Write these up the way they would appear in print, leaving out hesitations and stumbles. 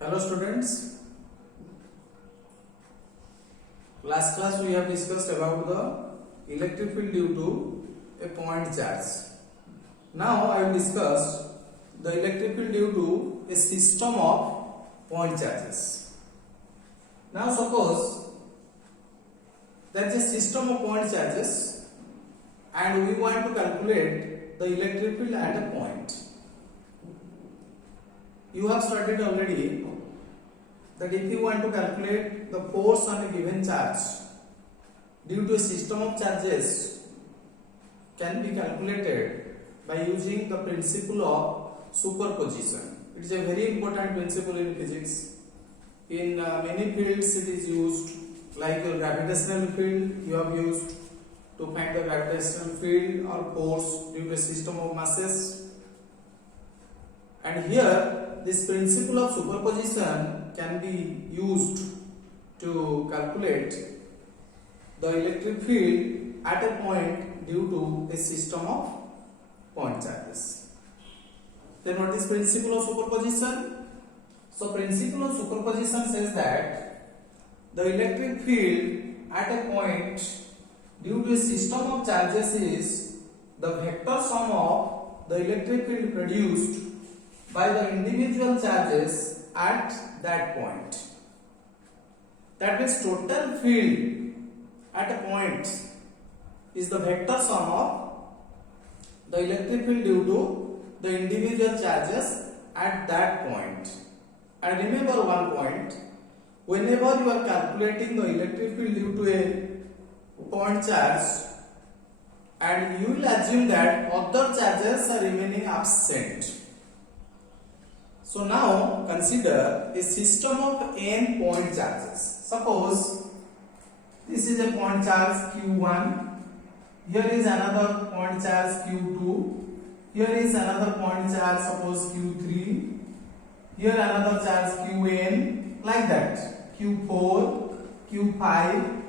Hello students, last class we have discussed about the electric field due to a point charge. Now I will discuss the electric field due to a system of point charges. Now suppose there is a system of point charges and we want to calculate the electric field at a point. You have studied already that if you want to calculate the force on a given charge due to a system of charges can be calculated by using the principle of superposition. It is a very important principle in physics. In many fields it is used, like your gravitational field you have used to find the gravitational field or force due to a system of masses. And here this principle of superposition can be used to calculate the electric field at a point due to a system of point charges. Then what is principle of superposition? So principle of superposition says that the electric field at a point due to a system of charges is the vector sum of the electric field produced by the individual charges at that point. That means total field at a point is the vector sum of the electric field due to the individual charges at that point. And remember one point, whenever you are calculating the electric field due to a point charge, and you will assume that other charges are remaining absent. So now consider a system of n point charges. Suppose this is a point charge Q1, here is another point charge Q2, here is another point charge suppose Q3, here another charge Qn, like that, Q4, Q5,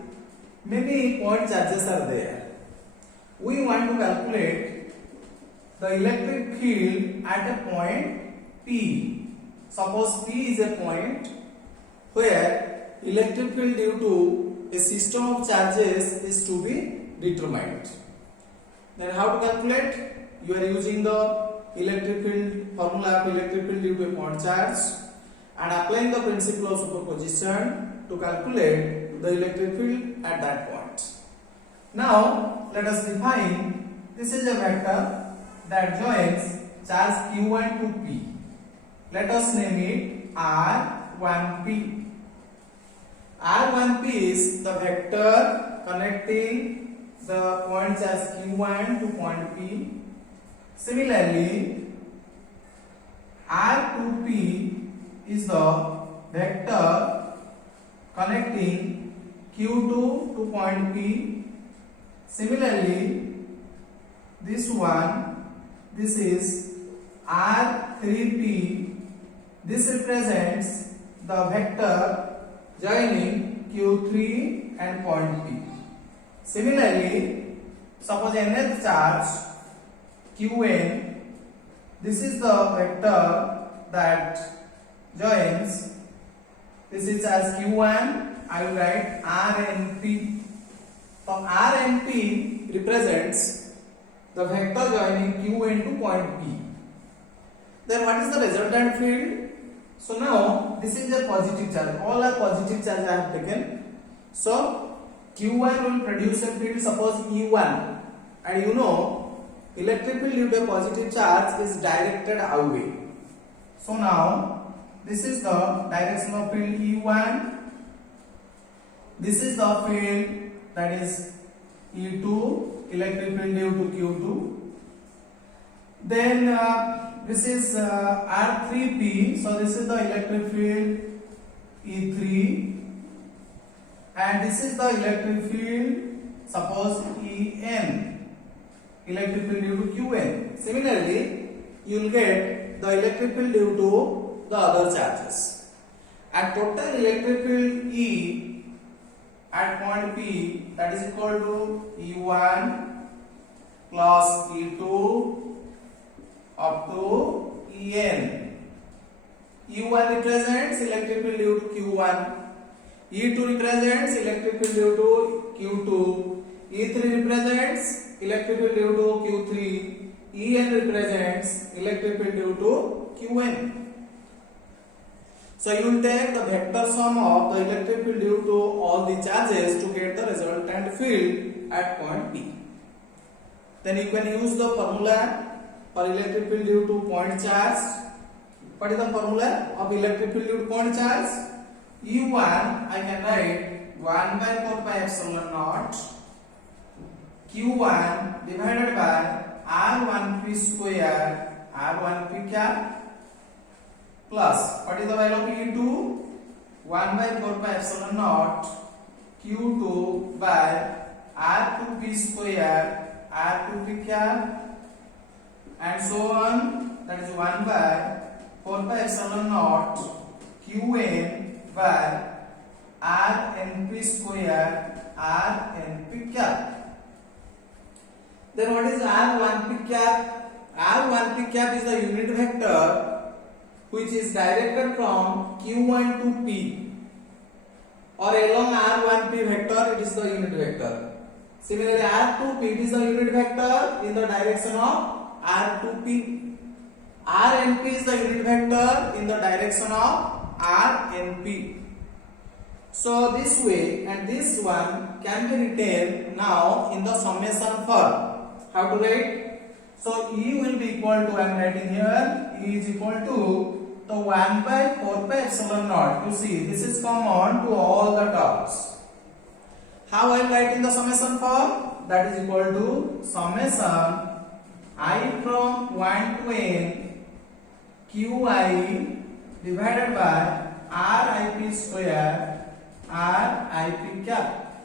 many point charges are there. We want to calculate the electric field at a point P. Suppose P is a point where electric field due to a system of charges is to be determined. Then how to calculate? You are using the electric field formula of electric field due to a point charge and applying the principle of superposition to calculate the electric field at that point. Now let us define, this is a vector that joins charge Q1 to P. Let us name it R1P. R1P is the vector connecting the point charge Q1 to point P. Similarly, R2P is the vector connecting Q2 to point P. Similarly, this is R3P. This represents the vector joining Q3 and point P. Similarly, suppose nth charge Qn, this is the vector that joins, this is as Q1, I will write RNP. So RNP represents the vector joining Qn to point P. Then what is the resultant field? So now this is a positive charge. All are positive charge I have taken. So Q1 will produce a field suppose E1, and you know electric field due to a positive charge is directed away. So now this is the direction of field E1. This is the field that is E2, electric field due to Q2. Then this is R3P, so this is the electric field E3, and this is the electric field suppose En, electric field due to Qn. Similarly, you will get the electric field due to the other charges. And total electric field E at point P, that is equal to E1 plus E2 up to En. E1 represents electric field due to Q1, E2 represents electric field due to Q2, E3 represents electric field due to Q3, En represents electric field due to Qn. So you will take the vector sum of the electric field due to all the charges to get the resultant field at point P. Then you can use the formula for electric field due to point charge. What is the formula of electric field due to point charge? E1 I can write 1 by 4 pi epsilon naught Q1 divided by R1P square R1P cap plus what is the value of E2? 1 by 4 pi epsilon naught Q2 by R2P square R2P cap and so on, that is 1 by 4 pi epsilon naught Qn by Rnp square Rnp cap. Then what is R1P cap? R1P cap is the unit vector which is directed from Q1 to P, or along R1P vector it is the unit vector. Similarly R2P it is the unit vector in the direction of R2P. Rnp is the unit vector in the direction of Rnp. So this way and this one can be written now in the summation form. How to write? So E will be equal to, I am writing here, E is equal to the 1 by 4 pi epsilon naught. You see, this is common to all the terms. How I am writing the summation form? That is equal to summation I from 1 to n Qi divided by Rip square Rip cap,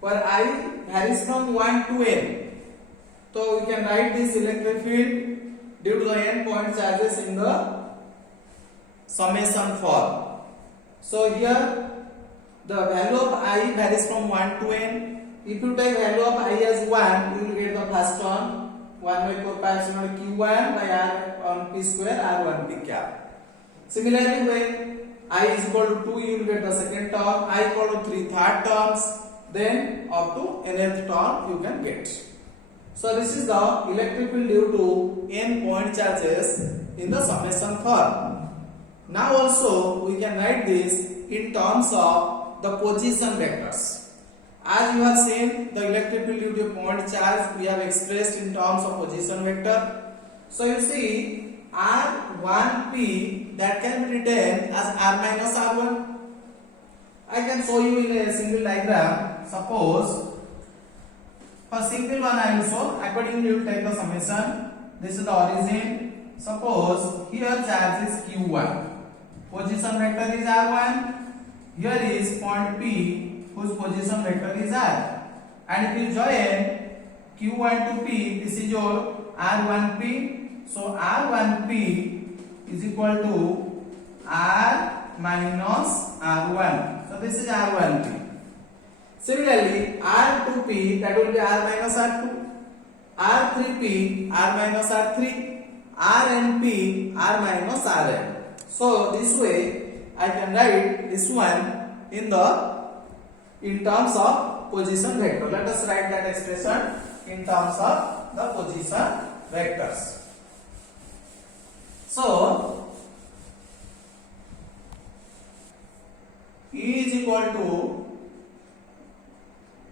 where I varies from 1 to n. So we can write this electric field due to the n point charges in the summation form. So here the value of I varies from 1 to n. If you take value of I as 1, you will get the first term 1 by 4 pi epsilon Q1 by R1P square R1P cap. Similarly, when I is equal to 2, you will get the second term, I equal to 3 third terms, then up to nth term you can get. So this is the electric field due to n point charges in the summation form. Now also we can write this in terms of the position vectors. As you have seen, the electric field due to point charge we have expressed in terms of position vector. So you see R1P that can be written as R minus R1. I can show you in a single diagram. Suppose for single one I will show. Accordingly you will take the summation. This is the origin. Suppose here charge is Q1. Position vector is R1. Here is point P whose position vector is R. And if you join Q1 to P, this is your R1P. So R1P is equal to R minus R1. So this is R1P. Similarly, R2P, that will be R minus R2. R3P, R minus R3. RNP, R minus Rn. So this way I can write this one in terms of position vector. Let us write that expression in terms of the position vectors. So E is equal to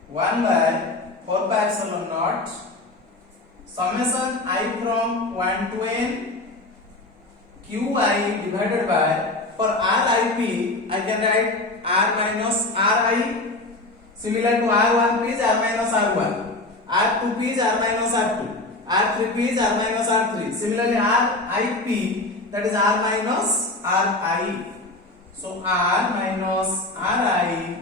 1 by 4 pi epsilon naught summation I from 1 to n Qi divided by, for Rip I can write R minus Ri. Similar to R1P is R minus R1, R2P is R minus R2, R3P is R minus R3. Similarly Rip, that is R minus Ri. So R minus Ri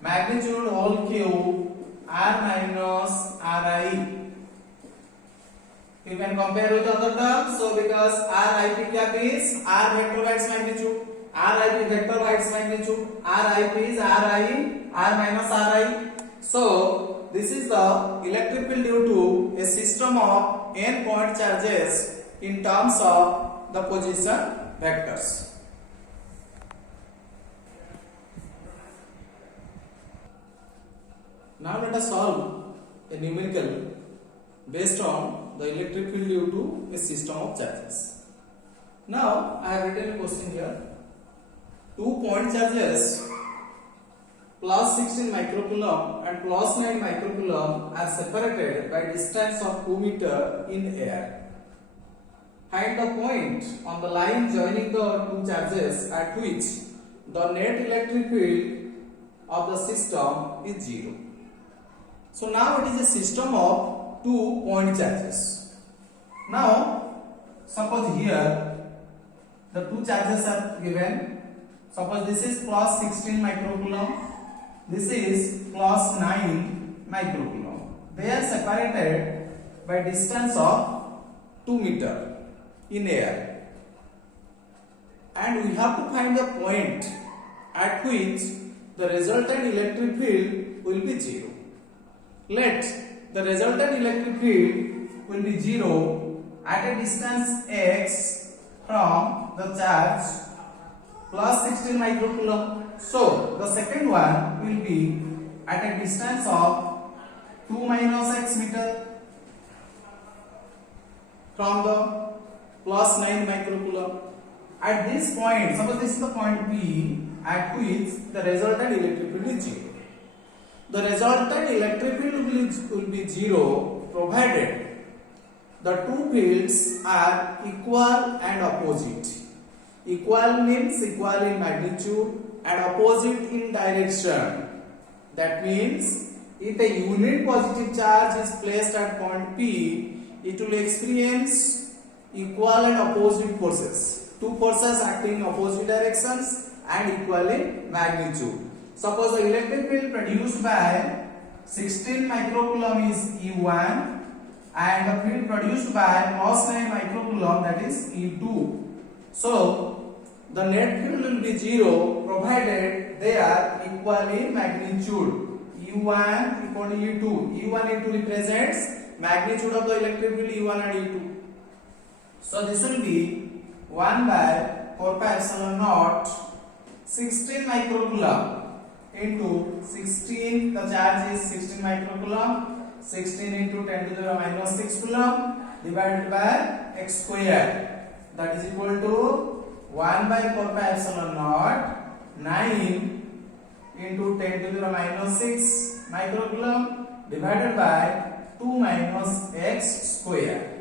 magnitude whole cube R minus Ri. You can compare with other terms. So because Rip cap is R vector by its magnitude, Rip vector by its magnitude, Rip is Ri, R minus Ri. So this is the electric field due to a system of n point charges in terms of the position vectors. Now let us solve a numerical based on the electric field due to a system of charges. Now I have written a question here. 2 point charges plus 16 microcoulomb and plus 9 microcoulomb are separated by distance of 2 meter in air. Find the point on the line joining the two charges at which the net electric field of the system is 0. So now it is a system of 2 point charges. Now suppose here the two charges are given. Suppose this is plus 16 microcoulomb, this is plus 9 microcoulomb. They are separated by distance of 2 meter in air, and we have to find the point at which the resultant electric field will be 0. Let the resultant electric field will be 0 at a distance x from the charge plus 16 microcoulomb. So the second one will be at a distance of 2 minus x meter from the plus 9 microcoulomb. At this point, suppose this is the point P at which the resultant electric field is 0. The resultant electric field will be 0 provided the two fields are equal and opposite. Equal means equal in magnitude and opposite in direction. That means if a unit positive charge is placed at point P, it will experience equal and opposite forces. Two forces acting in opposite directions and equal in magnitude. Suppose the electric field produced by 16 microcoulomb is E1 and the field produced by plus 9 microcoulomb, that is E2. So the net field will be 0 provided they are equal in magnitude. E1 equal to E2. E1 E2 represents magnitude of the electric field E1 and E2. So this will be 1 by 4 pi epsilon naught 16 microcoulomb into 16, the charge is 16 microcoulomb, 16 into 10 to the minus 6 coulomb divided by x square, that is equal to 1 by 4 pi epsilon naught 9 into 10 to the minus 6 microcoulomb divided by 2 minus x square.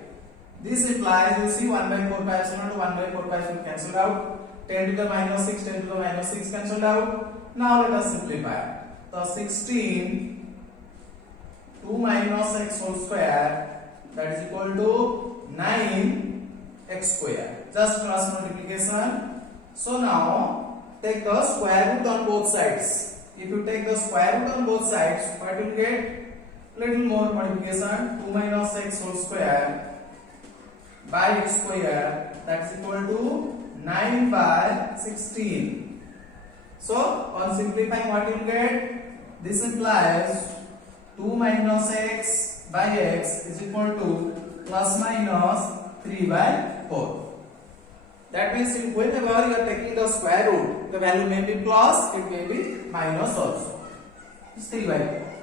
This implies, you see, 1 by 4 pi epsilon to 1 by 4 pi will cancel out, 10 to the minus 6, 10 to the minus 6 cancelled out. Now let us simplify. The 16 2 minus x whole square, that is equal to 9 x square. Just cross multiplication. So now take the square root on both sides. If you take the square root on both sides, what will get? Little more multiplication. 2 minus x whole square by x square, that is equal to 9 by 16. So on simplifying, what you will get? This implies 2 minus x by x is equal to plus minus 3 by 4. That means whenever you are taking the square root, the value may be plus, it may be minus also. It's 3 by 4.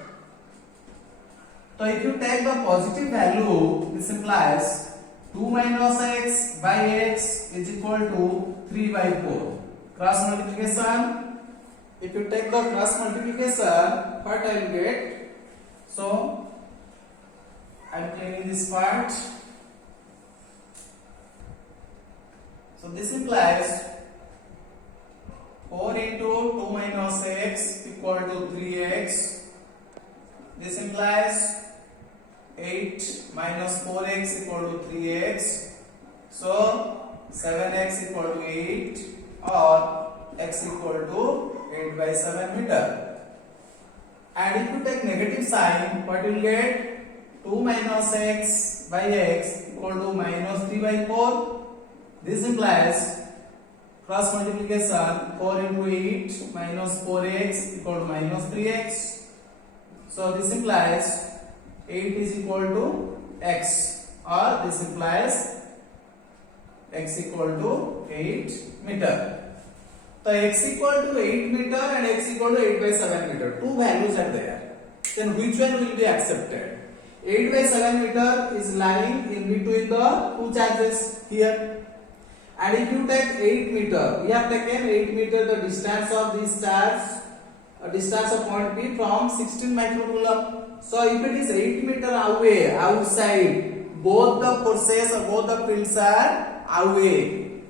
So if you take the positive value, this implies 2 minus x by x is equal to 3 by 4. Cross multiplication. If you take the cross multiplication, what I will get? So I am cleaning this part. So this implies 4 into 2 minus x equal to 3x. This implies 8 minus 4x equal to 3x. So 7x equal to 8 or x equal to 8 by 7 meter. And if you take negative sign, what you will get? 2 minus x by x equal to minus 3 by 4. This implies cross multiplication 4 into 8 minus 4x equal to minus 3x. So this implies 8 is equal to x, or this implies x equal to 8 meter. So x equal to 8 meter and x equal to 8 by 7 meter. Two values are there. Then which one will be accepted? 8 by 7 meter is lying in between the two charges here. And if you take 8 meter, we have taken 8 meter the distance of this charge, distance of point P from 16 microcoulomb. So if it is 8 meter away, outside, both the forces or both the fields are away.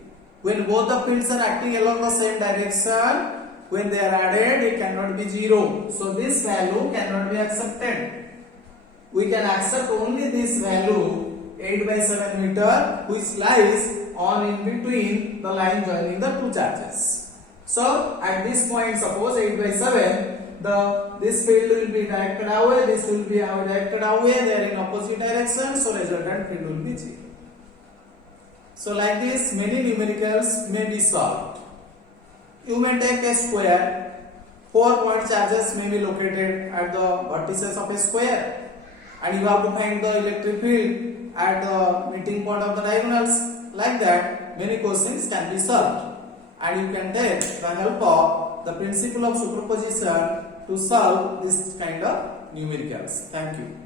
When both the fields are acting along the same direction, when they are added, it cannot be 0. So this value cannot be accepted. We can accept only this value 8 by 7 meter, which lies on in between the line joining the two charges. So at this point, suppose 8 by 7, this field will be directed away, this will be directed away, they are in opposite direction, so resultant field will be 0. So like this, many numericals may be solved. You may take a square, 4 point charges may be located at the vertices of a square, and you have to find the electric field at the meeting point of the diagonals. Like that, many questions can be solved, and you can take the help of the principle of superposition to solve this kind of numericals. Thank you.